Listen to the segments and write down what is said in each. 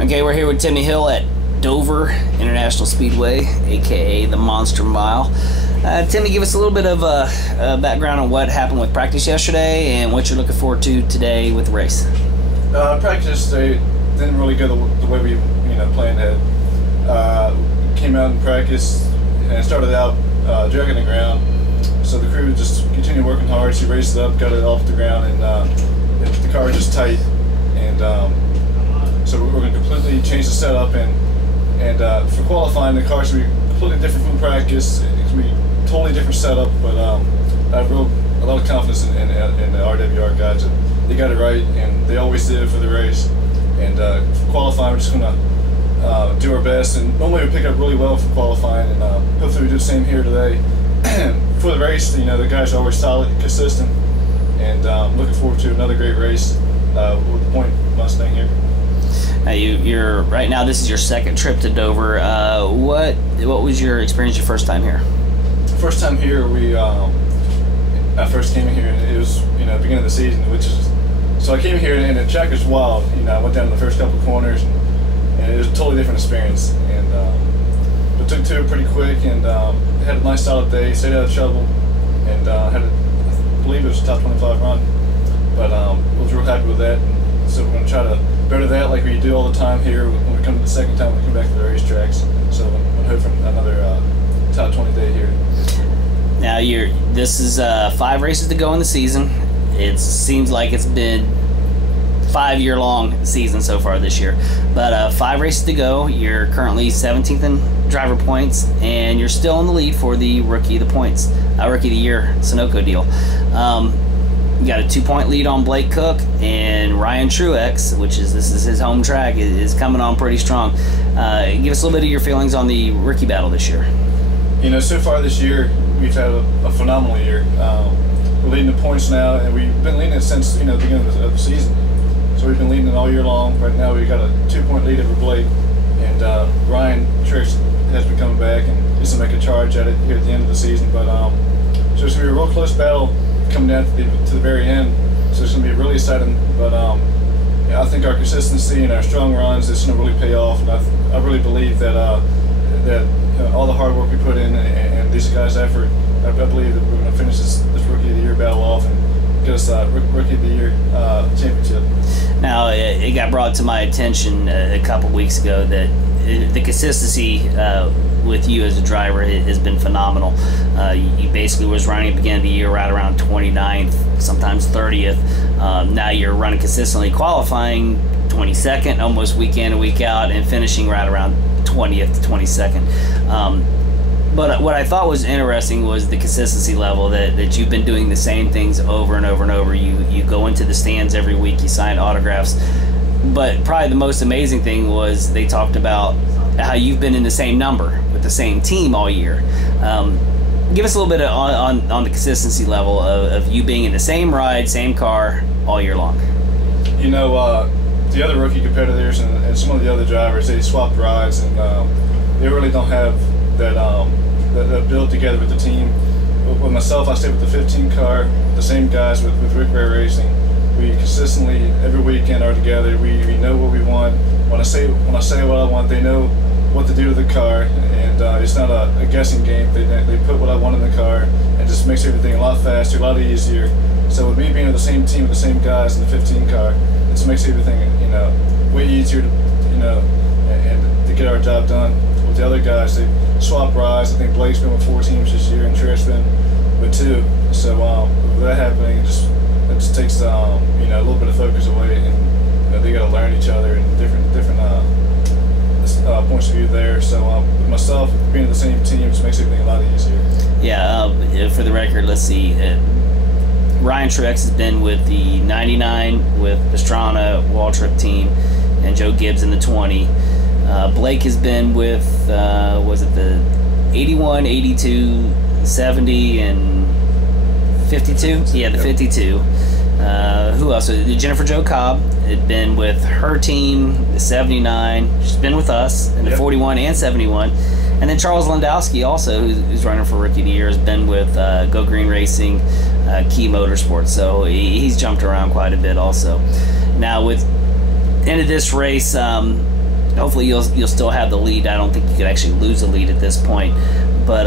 Okay, we're here with Timmy Hill at Dover International Speedway, aka the Monster Mile. Timmy, give us a little bit of background on what happened with practice yesterday and what you're looking forward to today with the race. Practice day didn't really go the way we planned it. Came out in practice and started out dragging the ground. So the crew just continued working hard. She raced it up, got it off the ground, and the car was just tight. And so we're going to completely change the setup. And for qualifying, the car should be completely different from practice. It's going to be a totally different setup. But I have a lot of confidence in the RWR guys. They got it right, and they always did it for the race. And for qualifying, we're just going to do our best. And normally we pick up really well for qualifying, and hopefully we do the same here today. For the race, the guys are always solid, consistent, and looking forward to another great race with the Point Mustang here. You're right now. This is your second trip to Dover. What was your experience your first time here? First time here, I first came in here, and it was beginning of the season, so I came here and the track was wild. I went down the first couple of corners, and it was a totally different experience. And but took to it pretty quick, and had a nice solid day. Stayed out of trouble, and had I believe it was a top 25 run. But was real happy with that. And so we're going to try to better that like we do all the time here when we come to the second time we come back to the racetracks. So I'm hoping another top 20 day here. Now this is 5 races to go in the season. It seems like it's been 5-year-long season so far this year, but 5 races to go. You're currently 17th in driver points, and you're still in the lead for the Rookie of the Year Sunoco deal. You got a 2-point lead on Blake Cook, and Ryan Truex, this is his home track, is coming on pretty strong. Give us a little bit of your feelings on the rookie battle this year. So far this year we've had a phenomenal year. We're leading the points now, and we've been leading it since the beginning of the season. So we've been leading it all year long. Right now we've got a 2-point lead over Blake, and Ryan Truex has been coming back and is to make a charge at it here at the end of the season. But so it's gonna be a real close battle coming down to the very end. So it's gonna be really exciting. But I think our consistency and our strong runs is gonna really pay off, and I really believe that all the hard work we put in and these guys' effort, I believe that we're gonna finish this Rookie of the Year battle off and get us Rookie of the Year championship. Now, it got brought to my attention a couple weeks ago that the consistency with you as a driver has been phenomenal. You basically was running at the beginning of the year right around 29th, sometimes 30th. Now you're running consistently, qualifying 22nd, almost week in and week out, and finishing right around 20th to 22nd. But what I thought was interesting was the consistency level, that you've been doing the same things over and over and over. You go into the stands every week, you sign autographs. But probably the most amazing thing was they talked about how you've been in the same number with the same team all year. Give us a little bit on the consistency level of you being in the same ride, same car all year long. The other rookie competitors and some of the other drivers, they swapped rides, and they really don't have that build together with the team. With myself, I stay with the 15 car, the same guys with Rick Ray Racing. We consistently every weekend are together. We know what we want. When I say what I want, they know what to do with the car, and it's not a guessing game. They put what I want in the car, and just makes everything a lot faster, a lot easier. So with me being with the same team with the same guys in the 15 car, it just makes everything way easier to and to get our job done. With the other guys, they swap rides. I think Blake's been with 4 teams this year, and Trish's been with 2. So with that happening, it just takes a little bit of focus away, and they got to learn each other and different points of view there. So with myself being in the same team just makes everything a lot easier. Yeah. For the record, let's see. Ryan Truex has been with the 99 with Pastrana Waltrip team, and Joe Gibbs in the 20. Blake has been with was it the 81, 82, 70, and 52? Yeah, the 52. Who else? Jennifer Jo Cobb had been with her team, the 79. She's been with us in the 41 and 71. And then Charles Landowski, also, who's running for Rookie of the Year, has been with Go Green Racing, Key Motorsports. So he's jumped around quite a bit also. Now, with the end of this race, hopefully you'll still have the lead. I don't think you could actually lose the lead at this point. But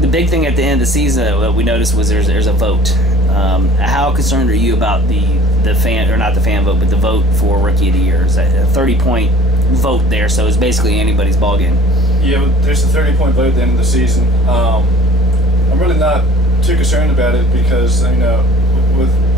the big thing at the end of the season that we noticed was there's a vote. How concerned are you about the fan, or not the fan vote, but the vote for Rookie of the Year? It's a 30-point vote there, so it's basically anybody's ball game. Yeah, but there's a 30-point vote at the end of the season. I'm really not too concerned about it because I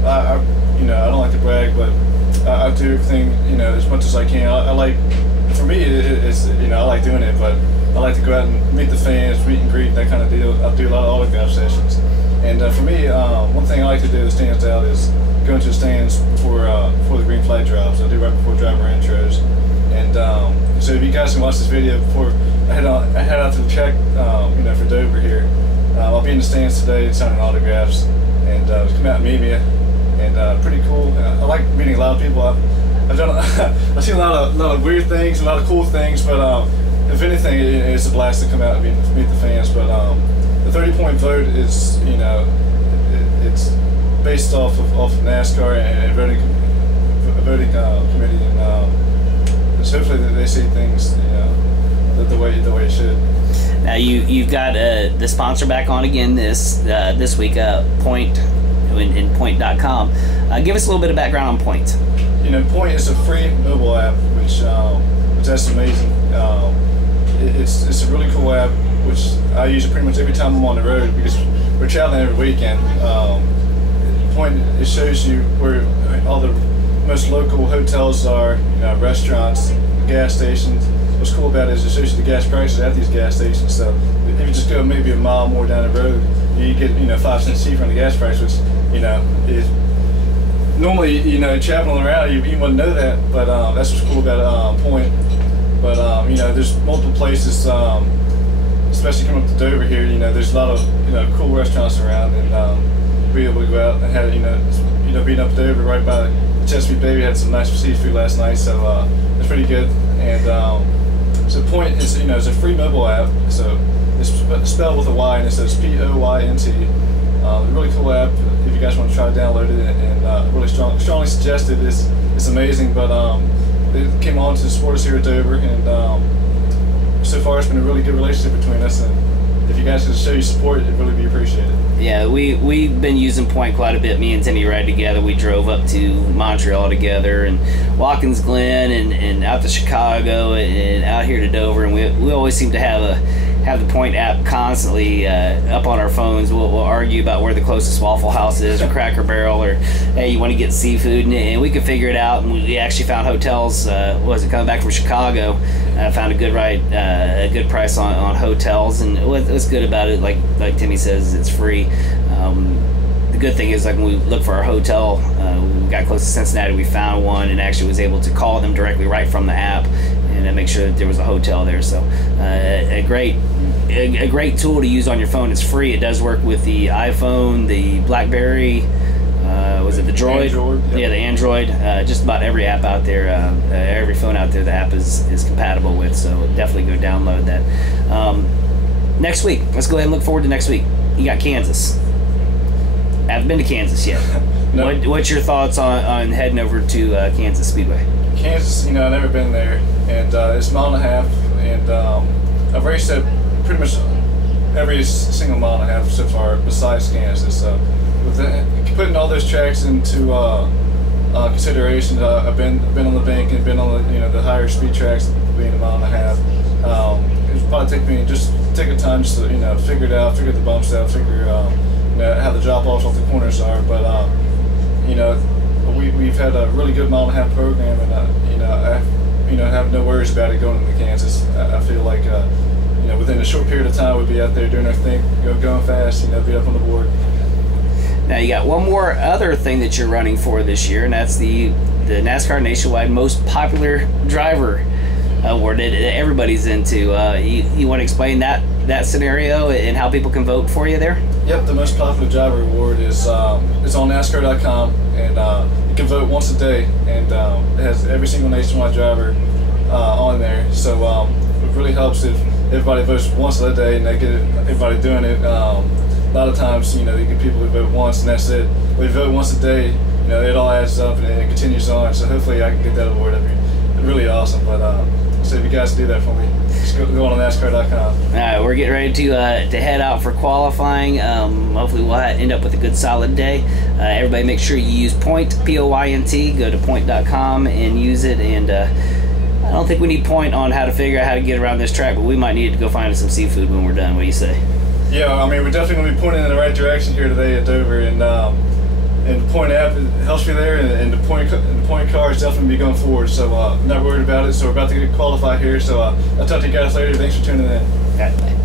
don't like to brag, but I do everything as much as I can. I like, for me, it's I like doing it, but I like to go out and meet the fans, meet and greet, that kind of deal. I do a lot of autograph sessions, and for me, one thing I like to do that stands out is go into the stands before the green flag drops. I do right before driver intros, and so if you guys can watch this video before I head out to the track, for Dover here. I'll be in the stands today signing autographs, and come out and meet me, and pretty cool. I like meeting a lot of people. I've done I've seen a lot of weird things, a lot of cool things, but if anything, it's a blast to come out and meet the fans. But the 30-point vote is it's based off of NASCAR and a voting committee, and so hopefully they see things the way it should. Now you've got the sponsor back on again this week, Point in Point.com. Give us a little bit of background on Point. Point is a free mobile app, which that's amazing. It's a really cool app, which I use it pretty much every time I'm on the road because we're traveling every weekend. Point, it shows you where all the most local hotels are, restaurants, gas stations. What's cool about it is it shows you the gas prices at these gas stations. So if you just go maybe a mile more down the road, you get 5 cents cheaper on the gas price, which is normally traveling around you wouldn't know that, but that's what's cool about Point. But there's multiple places, especially coming up to Dover here. There's a lot of cool restaurants around, and be able to go out and have being up Dover right by the Chesapeake Bay, we had some nice seafood last night, so it's pretty good. And so Point is it's a free mobile app, so it's spelled with a Y and it says POYNT. Really cool app. If you guys want to try to download it, and really strongly suggested. It's amazing. But it came on to support us here at Dover, and so far it's been a really good relationship between us. And if you guys could show your support, it'd really be appreciated. Yeah, we've been using Point quite a bit. Me and Timmy ride together. We drove up to Montreal together, and Watkins Glen, and out to Chicago, and out here to Dover. And we always seem to have the Point app constantly up on our phones. We'll argue about where the closest Waffle House is, or Cracker Barrel, or hey, you want to get seafood, and we could figure it out. And we actually found hotels. Coming back from Chicago? Found a good a good price on hotels, and what's good about it, like Timmy says, it's free. The good thing is, like, when we look for our hotel, we got close to Cincinnati, we found one, and actually was able to call them directly right from the app and make sure that there was a hotel there. So a great tool to use on your phone. It's free. It does work with the iPhone, the BlackBerry, was it the Droid? Android, yep. Yeah, the Android. Just about every app out there, every phone out there, the app is compatible with. So definitely go download that. Next week, let's go ahead and look forward to next week. You got Kansas. I haven't been to Kansas yet. No. What's your thoughts on heading over to Kansas Speedway? Kansas, I've never been there, and it's a mile and a half, and I've raced it pretty much every single mile and a half so far besides Kansas. So with putting all those tracks into consideration, I've been on the bank and been on the higher speed tracks, being a mile and a half. It'd probably take a time just to figure it out, figure the bumps out, figure how the drop-offs off the corners are. But we've had a really good mile and a half program, and I have no worries about it going into Kansas. I feel like within a short period of time we'd be out there doing our thing, going fast, be up on the board. Now you got one more other thing that you're running for this year, and that's the NASCAR Nationwide Most Popular Driver Award that everybody's into. You want to explain that scenario and how people can vote for you there? Yep, the Most Popular Driver Award is it's on NASCAR.com, and you can vote once a day, and it has every single nationwide driver on there. So it really helps if everybody votes once a day and they get everybody doing it. A lot of times, you get people who vote once and that's it. But if you vote once a day, it all adds up and it continues on. So hopefully I can get that award every really awesome. But so if you guys do that for me, just go on NASCAR.com. All right, we're getting ready to head out for qualifying. Hopefully we'll end up with a good solid day. Everybody make sure you use Point, P-O-I-N-T. Go to point.com and use it. And I don't think we need Point on how to figure out how to get around this track, but we might need to go find some seafood when we're done. What do you say? Yeah, I mean, we're definitely going to be pointing in the right direction here today at Dover. And the Point app helps me there, and the Point car is definitely be going forward. So I'm not worried about it. So we're about to get qualified here. So I'll talk to you guys later. Thanks for tuning in. All right, bye.